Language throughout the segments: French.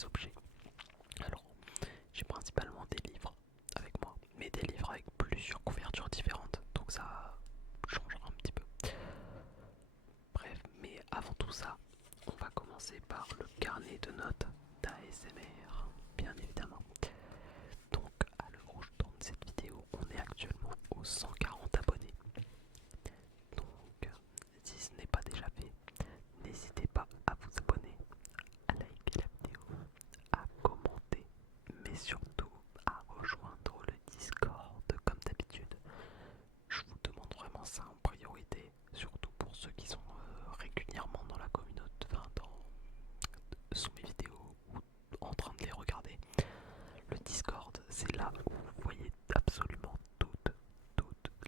les objets. Alors, j'ai principalement des livres avec moi, mais des livres avec plusieurs couvertures différentes, donc ça changera un petit peu. Bref, mais avant tout ça, on va commencer par le carnet de notes d'ASMR, bien évidemment. Donc, à l'heure où je tourne cette vidéo, on est actuellement aux 140 abonnés. Donc, si ce n'est pas déjà fait, n'hésitez pas à vous abonner, à liker la vidéo, à commenter, mais surtout à rejoindre le Discord comme d'habitude. Je vous demande vraiment ça en priorité, surtout pour ceux qui sont régulièrement dans la communauté, enfin sous mes vidéos ou en train de les regarder. Le Discord, c'est là où vous voyez absolument toutes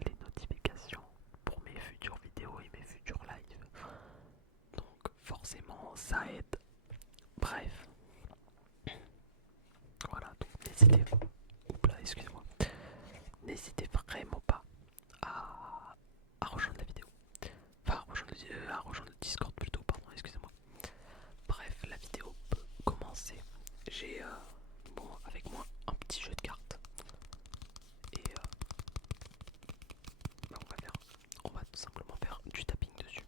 les notifications pour mes futures vidéos et mes futurs lives. Donc forcément, ça aide. Bref, voilà, donc n'hésitez, excusez-moi, n'hésitez vraiment pas à rejoindre la vidéo. Enfin, à rejoindre le Discord plutôt, pardon, excusez-moi. Bref, la vidéo peut commencer. J'ai bon, avec moi un petit jeu de cartes. Et bah, on va tout simplement faire du tapping dessus.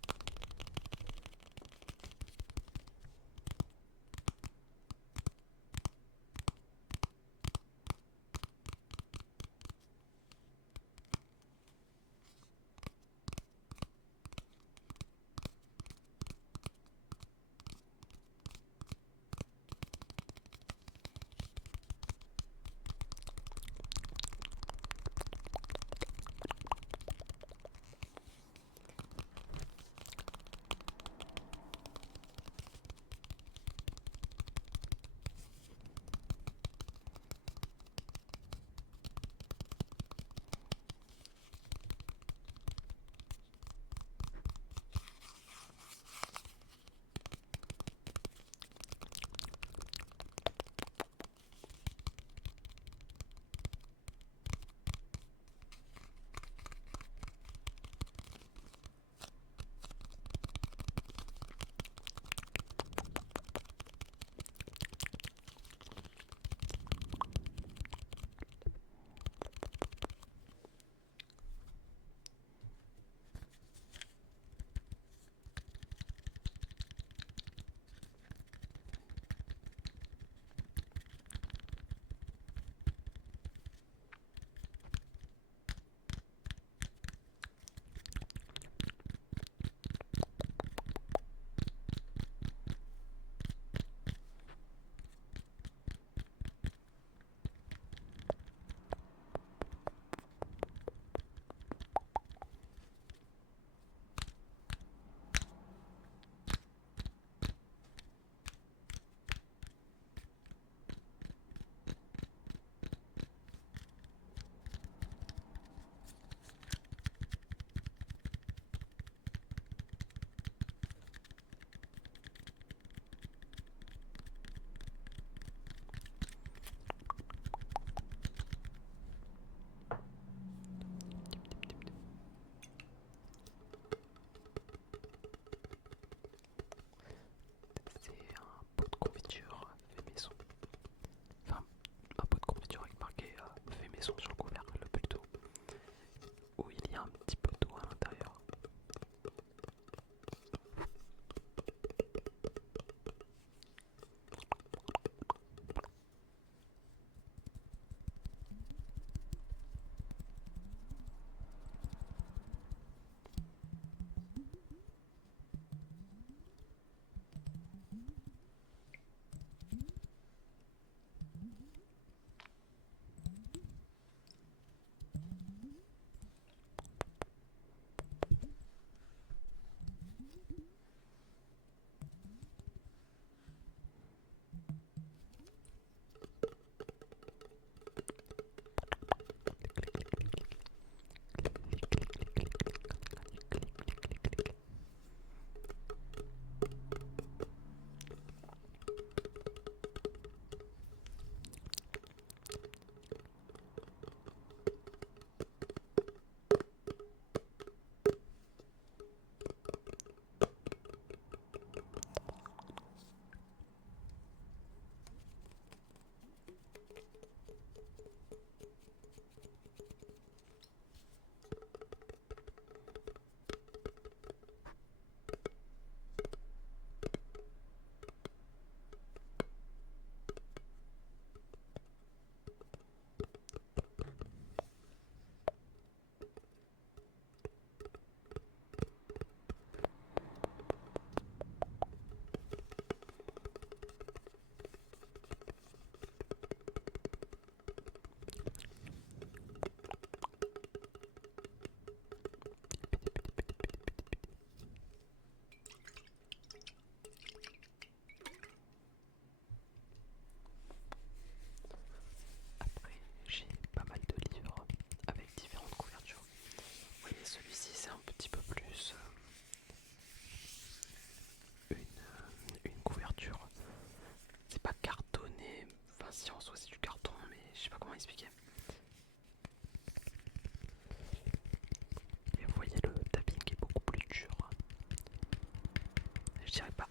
dirais pas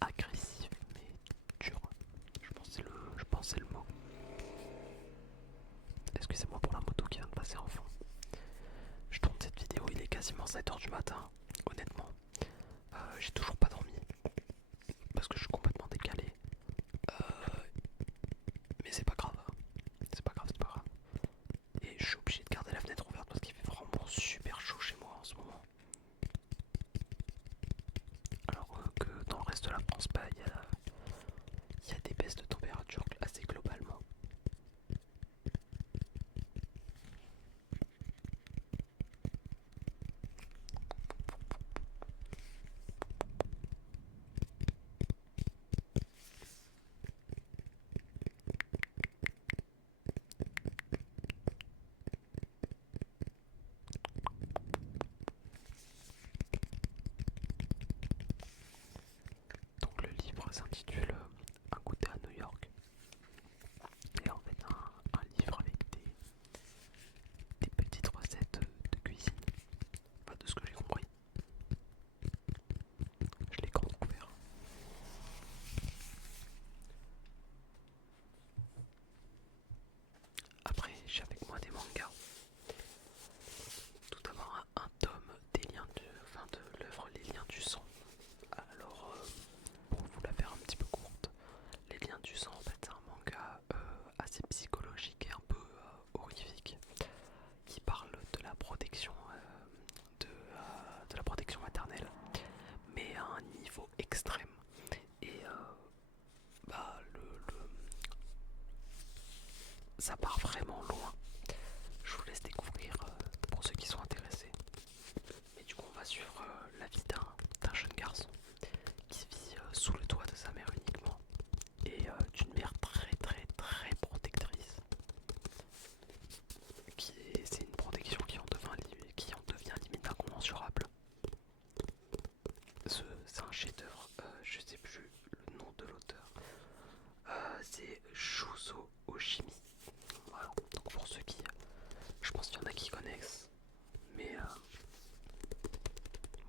agressif, mais dur. Je pense que c'est le mot. Excusez-moi pour la moto qui vient de passer en fond. Je tourne cette vidéo, il est quasiment 7h du matin. Honnêtement, j'ai toujours pas dormi parce que je suis complètement décalé. Mais c'est pas grave. C'est pas grave, c'est pas grave. Et je suis obligé de garder la fenêtre ouverte parce qu'il fait vraiment super chaud chez moi en ce moment. Alors que dans le reste de la France, bah, il y a des baisses de température assez globalement. Donc le livre s'intitule Un goûter à New York. Et en fait un livre avec des petites recettes de cuisine. Enfin de ce que j'ai compris. Je l'ai grand ouvert. Après j'ai avec moi des mangas. Tout d'abord un tome des liens de l'œuvre Les Liens du Sang. Alors pour vous la faire un petit peu courte, Les Liens du Sang en fait c'est un manga assez psychologique et un peu horrifique qui parle de la protection de la protection maternelle mais à un niveau extrême et bah ça part vraiment loin. Je vous laisse découvrir pour ceux qui sont intéressés. Mais du coup on va suivre la vie d'un jeune garçon qui vit sous le toit de sa mère uniquement et d'une mère très très très protectrice. C'est une protection qui en devient limite incommensurable. C'est un chef-d'œuvre, je sais plus le nom de l'auteur. C'est Shuzo Oshimi. Voilà, donc pour ceux qui. Je pense qu'il y en a qui connaissent. Mais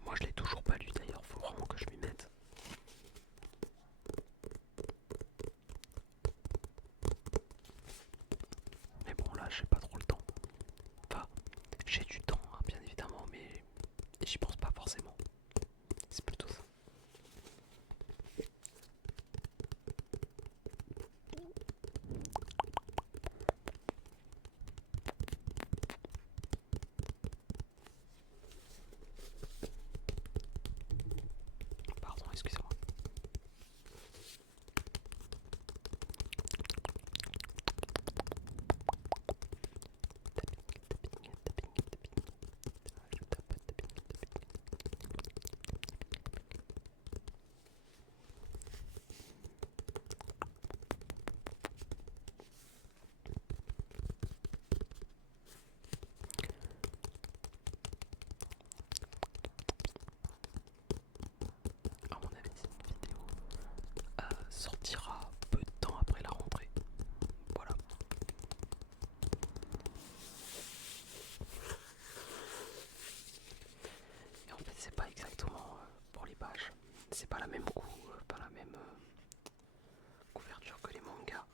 moi je l'ai toujours pas lu d'ailleurs, faut vraiment que je m'y mette. Mais bon là j'ai pas trop le temps. Enfin, j'ai du temps hein, bien évidemment, mais j'y pense pas forcément. C'est plutôt ça. Pardon, excusez-moi. À mon avis, cette vidéo sortira peu de temps après la rentrée. Voilà. Et en fait, c'est pas exactement pour les pages. C'est pas la même pas la même couverture que les mangas.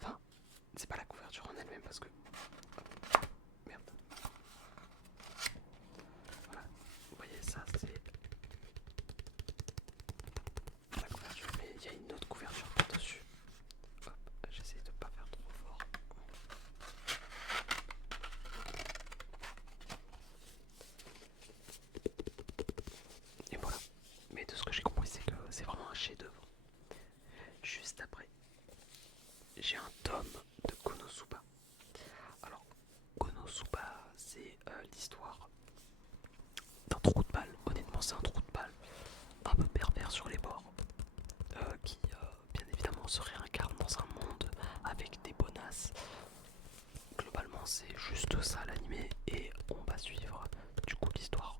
Enfin, c'est pas la couverture en elle-même parce que. Merde. Voilà. Vous voyez, ça c'est la couverture, mais il y a une autre couverture par-dessus. Hop, j'essaie de pas faire trop fort. Et voilà. Mais de ce que j'ai compris, c'est que c'est vraiment un chef-d'œuvre. Juste après, j'ai un tome de Konosuba. Alors, Konosuba, c'est l'histoire d'un trou de balle. Honnêtement, c'est un trou de balle un peu pervers sur les bords, qui, bien évidemment, se réincarne dans un monde avec des bonasses. Globalement, c'est juste ça l'animé, et on va suivre du coup l'histoire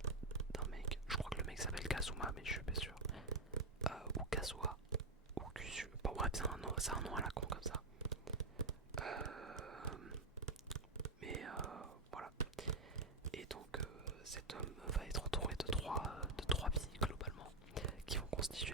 d'un mec. Je crois que le mec s'appelle Kazuma, mais je suis pas sûr. Ou Kazuha, ou Kusu. Bon, bref, c'est un nom à la con comme ça. Mais voilà. Et donc cet homme va être entouré de trois filles globalement qui vont constituer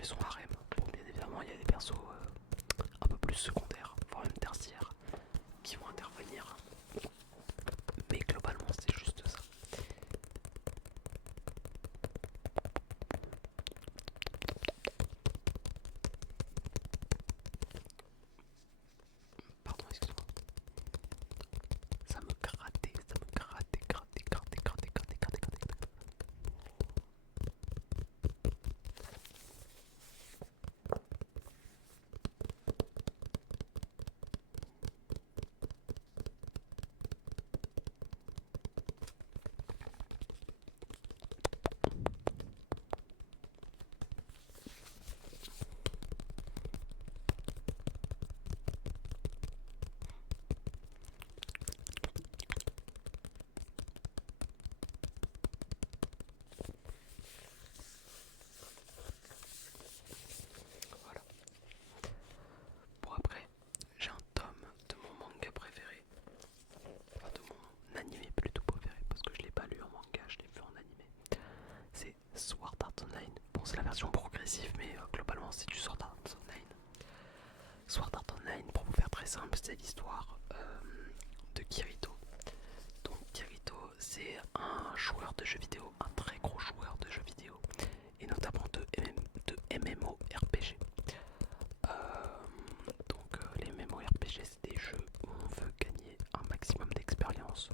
simple, c'est l'histoire de Kirito. Donc Kirito, c'est un joueur de jeux vidéo, un très gros joueur de jeux vidéo, et notamment de MMORPG. Les MMORPG, c'est des jeux où on veut gagner un maximum d'expérience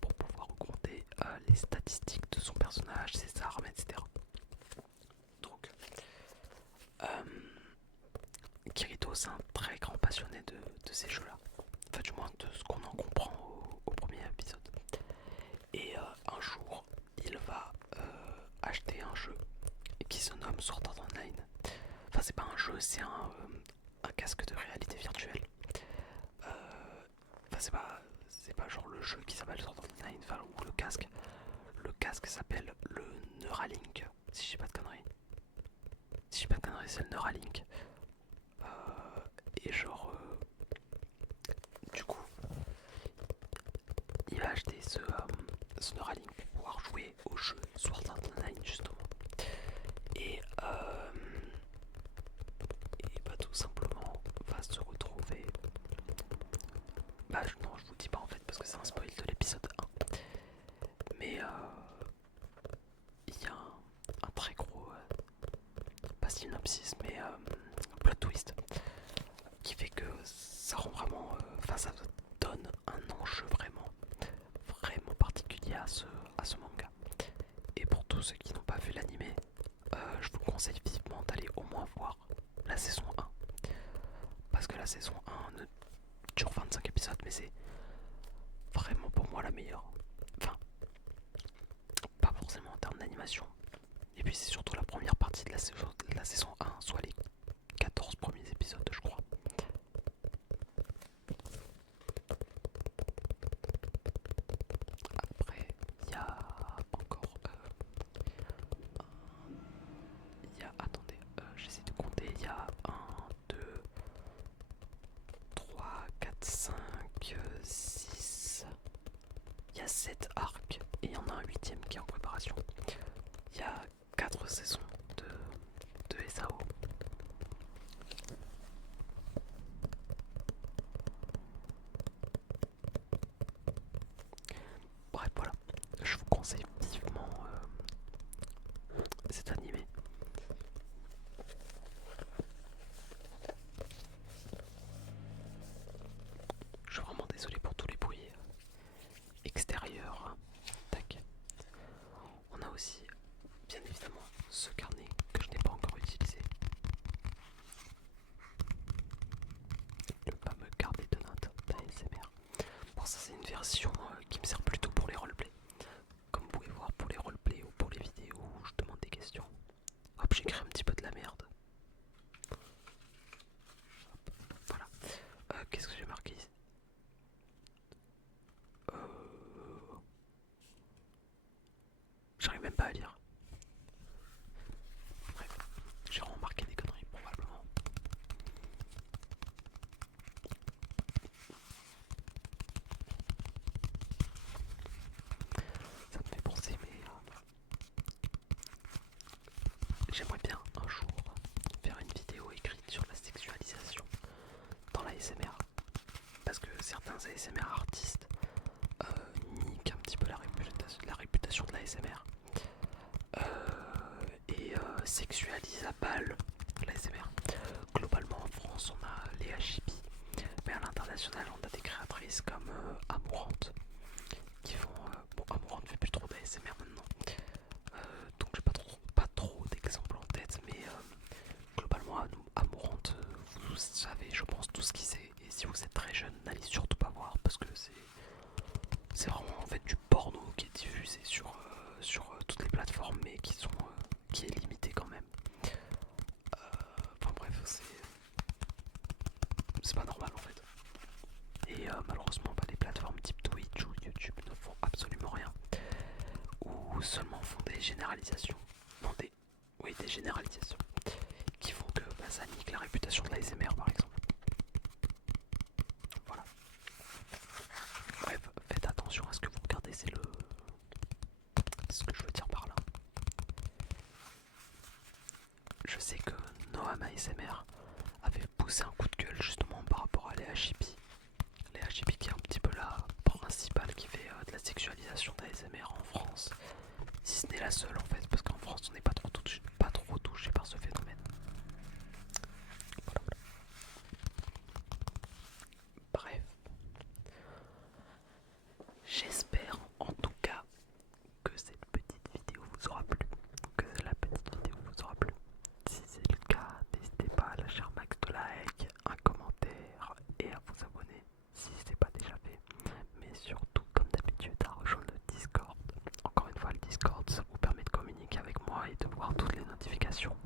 pour pouvoir augmenter les statistiques de son personnage, ses armes, etc. Donc, Kirito, c'est un très grand passionné de ces jeux-là. Enfin, du moins de ce qu'on en comprend au premier épisode. Et un jour, il va acheter un jeu qui se nomme Sword Art Online. Enfin, c'est pas un jeu, c'est un casque de réalité virtuelle. Enfin, c'est pas genre le jeu qui s'appelle Sword Art Online, enfin, ou le casque. Le casque s'appelle le Neuralink, si j'ai pas de conneries. Si j'ai pas de conneries, c'est le Neuralink. Et genre, du coup, il va acheter ce Neuralink pour pouvoir jouer au jeu Sword Art Online, justement. Et bah, tout simplement, va se retrouver. Bah, non, je vous dis pas en fait, parce que c'est un spoil de l'épisode 1. Mais il y a un très gros, pas synopsis, mais plot twist, qui fait que ça rend vraiment, enfin ça donne un enjeu vraiment, vraiment particulier à ce manga. Et pour tous ceux qui n'ont pas vu l'animé, je vous conseille vivement d'aller au moins voir la saison 1. Parce que la saison 1 ne dure 25 épisodes, mais c'est vraiment pour moi la meilleure. Enfin, pas forcément en termes d'animation. Et puis c'est surtout la première partie de la saison 1, soit les 14 premiers épisodes, je crois. Après, il y a encore... attendez, j'essaie de compter. Il y a 1, 2, 3, 4, 5, 6... Il y a 7 arcs et il y en a un 8ème qui est en préparation. Il y a 4 saisons de SAO. Bref, voilà. Je vous conseille vivement cet animé. Je suis vraiment désolé pour tous les bruits extérieurs. Tac. On a aussi, bien évidemment, ce carnet que je n'ai pas encore utilisé. Le fameux carnet de notes d'ASMR. Bon, ça c'est une version qui me sert plutôt pour les roleplays. Comme vous pouvez voir, pour les roleplays ou pour les vidéos où je demande des questions. Hop, j'écris un petit peu de la merde. Hop, voilà. Qu'est-ce que j'ai marqué ici? J'arrive même pas à lire. Bref, j'ai remarqué des conneries probablement. Ça me fait penser, mais j'aimerais bien un jour faire une vidéo écrite sur la sexualisation dans la ASMR. Parce que certains ASMR artistes niquent un petit peu la réputation de la ASMR. Et sexualisent à balle la ASMR. Globalement en France on a les HIP, mais à l'international on a des créatrices comme Amourante qui font... bon, Amourante fait plus trop d'ASMR maintenant, donc j'ai pas trop d'exemples en tête, mais globalement Amourante, vous savez je pense tout ce qui c'est, et si vous êtes très jeune n'allez surtout pas voir parce que c'est vraiment en fait du porno qui est diffusé sur toutes les plateformes, mais qui est limité quand même. Enfin bref, c'est pas normal en fait. Et malheureusement, les plateformes type Twitch ou YouTube ne font absolument rien, ou seulement font des généralisations. Non, des généralisations qui font que ça nique la réputation de la l'ASMR par exemple. Voilà. Bref, faites attention à ce que vous regardez, c'est ce que je veux dire par là. Je sais que Noam ASMR avait poussé un coup de gueule justement par rapport à les HIP sexualisation d'ASMR en France, si ce n'est la seule en fait, parce qu'en France on n'est pas trop touché par ce phénomène. Voilà, voilà. Bref, j'espère en tout cas que cette petite vidéo vous aura plu, que la petite vidéo vous aura plu. Si c'est le cas, n'hésitez pas à lâcher un max de like, un commentaire et à vous abonner si ce n'est pas déjà fait. Mais surtout, comme d'habitude, à rejoindre le Discord. Encore une fois, le Discord, ça vous permet de communiquer avec moi et de voir toutes les notifications